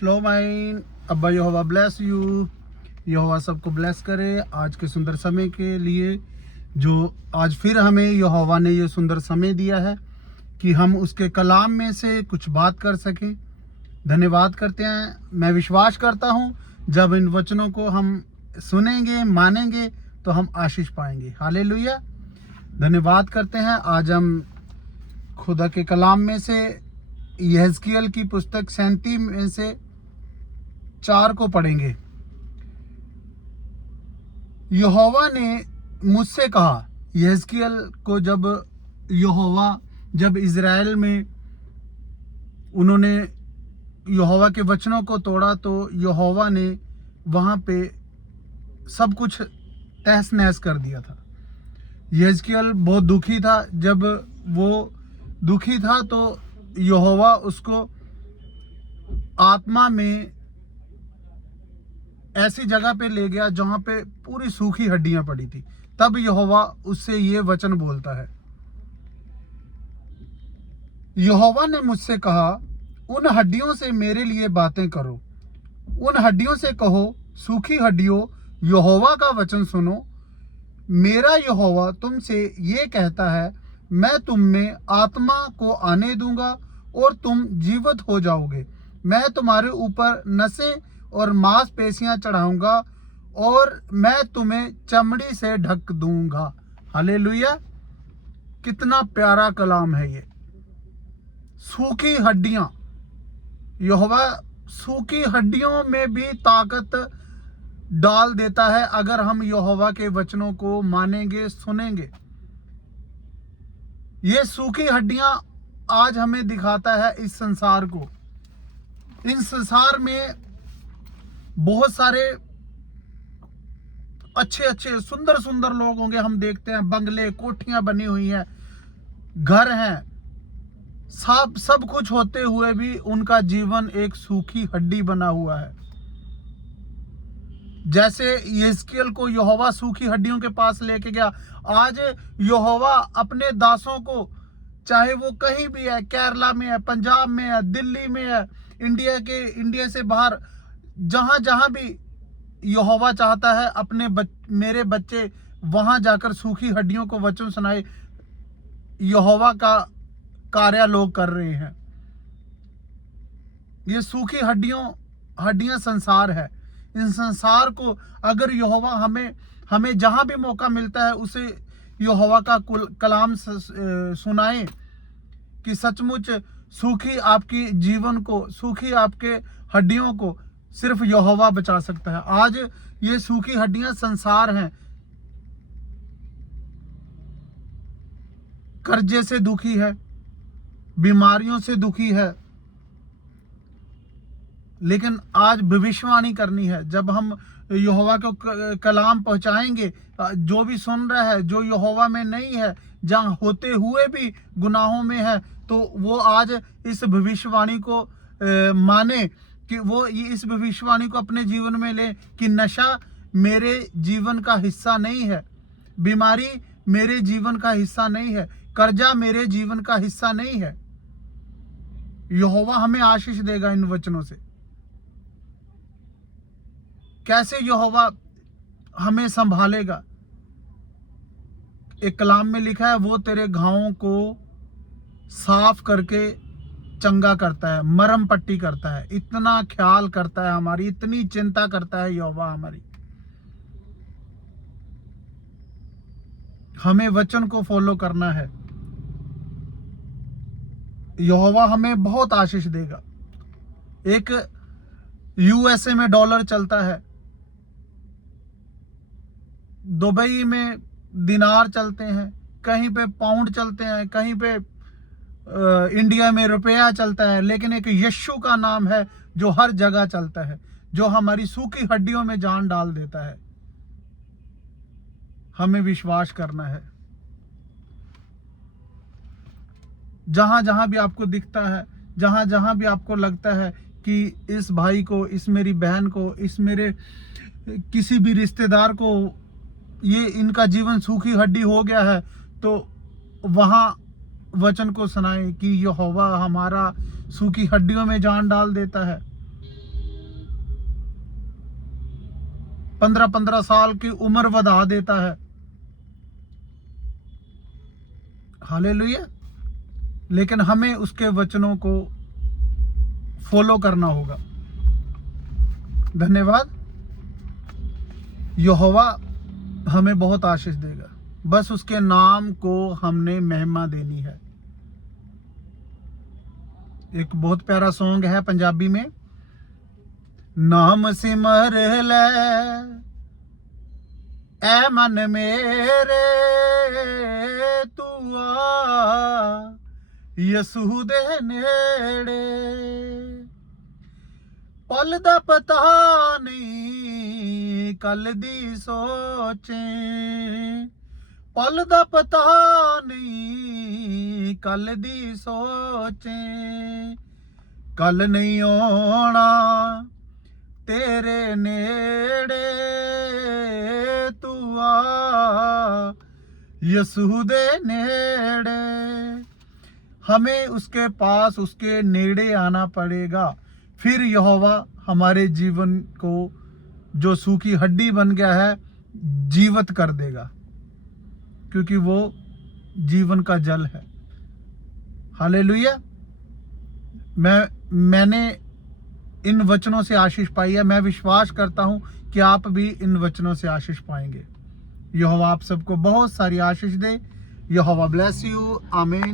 श्लोमाइन अब्बा यहोवा bless you. यहोवा सबको bless करे आज के सुंदर समय के लिए, जो आज फिर हमें यहोवा ने ये सुंदर समय दिया है कि हम उसके कलाम में से कुछ बात कर सकें। धन्यवाद करते हैं। मैं विश्वास करता हूँ जब इन वचनों को हम सुनेंगे, मानेंगे तो हम आशीष पाएंगे। हालेलुया। धन्यवाद करते हैं। आज हम खुदा के कलाम में से यहेजकेल की पुस्तक 37 में से 4 को पढ़ेंगे। यहोवा ने मुझसे कहा, यहेजकेल को जब इज़राइल में उन्होंने यहोवा के वचनों को तोड़ा तो यहोवा ने वहाँ पे सब कुछ तहस नहस कर दिया था। यहेजकेल बहुत दुखी था। जब वो दुखी था तो यहोवा उसको आत्मा में ऐसी जगह पे ले गया जहां पे पूरी सूखी हड्डियां पड़ी थी। तब यहोवा उससे ये वचन बोलता है। यहोवा ने मुझसे कहा, उन हड्डियों से मेरे लिए बातें करो। उन हड्डियों से कहो, सूखी हड्डियों, यहोवा का वचन सुनो। मेरा यहोवा तुमसे ये कहता है, मैं तुम में आत्मा को आने दूंगा और तुम जीवित हो जाओगे। मैं तुम्हारे ऊपर नसें और मांसपेशियां चढ़ाऊंगा और मैं तुम्हें चमड़ी से ढक दूंगा। हालेलुया। कितना प्यारा कलाम है ये। सूखी हड्डियां, यहोवा सूखी हड्डियों में भी ताकत डाल देता है अगर हम यहोवा के वचनों को मानेंगे, सुनेंगे। ये सूखी हड्डियां आज हमें दिखाता है इस संसार को। इन संसार में बहुत सारे अच्छे अच्छे सुंदर सुंदर लोग होंगे। हम देखते हैं बंगले, कोठियां बनी हुई हैं, घर हैं, सब कुछ होते हुए भी उनका जीवन एक सूखी हड्डी बना हुआ है। जैसे यहेजकेल को यहोवा सूखी हड्डियों के पास लेके गया, आज यहोवा अपने दासों को, चाहे वो कहीं भी है, केरला में है, पंजाब में है, दिल्ली में है, इंडिया से बाहर, जहां जहां भी यहोवा चाहता है मेरे बच्चे वहां जाकर सूखी हड्डियों को वचन सुनाए। यहोवा का कार्य लोग कर रहे हैं। ये सूखी हड्डियां संसार है। इन संसार को अगर यहोवा हमें जहां भी मौका मिलता है उसे यहोवा का कलाम सुनाए कि सचमुच सूखी आपकी जीवन को, सूखी आपके हड्डियों को सिर्फ यहोवा बचा सकता है। आज ये सूखी हड्डियां संसार हैं। कर्जे से दुखी है, बीमारियों से दुखी है, लेकिन आज भविष्यवाणी करनी है। जब हम यहोवा को कलाम पहुंचाएंगे, जो भी सुन रहा है, जो यहोवा में नहीं है, जहां होते हुए भी गुनाहों में है, तो वो आज इस भविष्यवाणी को माने कि वो इस भविष्यवाणी को अपने जीवन में ले कि नशा मेरे जीवन का हिस्सा नहीं है, बीमारी मेरे जीवन का हिस्सा नहीं है, कर्जा मेरे जीवन का हिस्सा नहीं है। यहोवा हमें आशीष देगा इन वचनों से। कैसे यहोवा हमें संभालेगा? एक कलाम में लिखा है, वो तेरे घावों को साफ करके चंगा करता है, मरहम पट्टी करता है। इतना ख्याल करता है हमारी, इतनी चिंता करता है यहोवा हमारी। हमें वचन को फॉलो करना है। यहोवा हमें बहुत आशीष देगा। एक यूएसए में डॉलर चलता है, दुबई में दिनार चलते हैं, कहीं पे पाउंड चलते हैं, कहीं पे इंडिया में रुपया चलता है, लेकिन एक यीशु का नाम है जो हर जगह चलता है, जो हमारी सूखी हड्डियों में जान डाल देता है। हमें विश्वास करना है। जहां जहां भी आपको दिखता है, जहां जहां भी आपको लगता है कि इस भाई को, इस मेरी बहन को, इस मेरे किसी भी रिश्तेदार को ये इनका जीवन सूखी हड्डी हो गया है, तो वहां वचन को सुनाएं कि यहोवा हमारा सूखी हड्डियों में जान डाल देता है। 15-15 साल की उम्र बढ़ा देता है। हालेलुया। लेकिन हमें उसके वचनों को फॉलो करना होगा। धन्यवाद। यहोवा हमें बहुत आशीष देगा, बस उसके नाम को हमने महिमा देनी है। एक बहुत प्यारा सॉन्ग है पंजाबी में, नाम सिमर ले ऐ मन मेरे तू आ यसू दे नेड़े, पल दा पता नहीं कल दी सोचे, पल दा पता नहीं कल दी सोचे, कल नहीं आना तेरे नेड़े तू आ यसू दे नेड़े। हमें उसके पास, उसके नेड़े आना पड़ेगा, फिर यहोवा हमारे जीवन को जो सूखी हड्डी बन गया है जीवित कर देगा, क्योंकि वो जीवन का जल है। हालेलुया। मैंने इन वचनों से आशीष पाई है। मैं विश्वास करता हूं कि आप भी इन वचनों से आशीष पाएंगे। यहोवा आप सबको बहुत सारी आशीष दे। यहोवा ब्लेस यू। आमीन।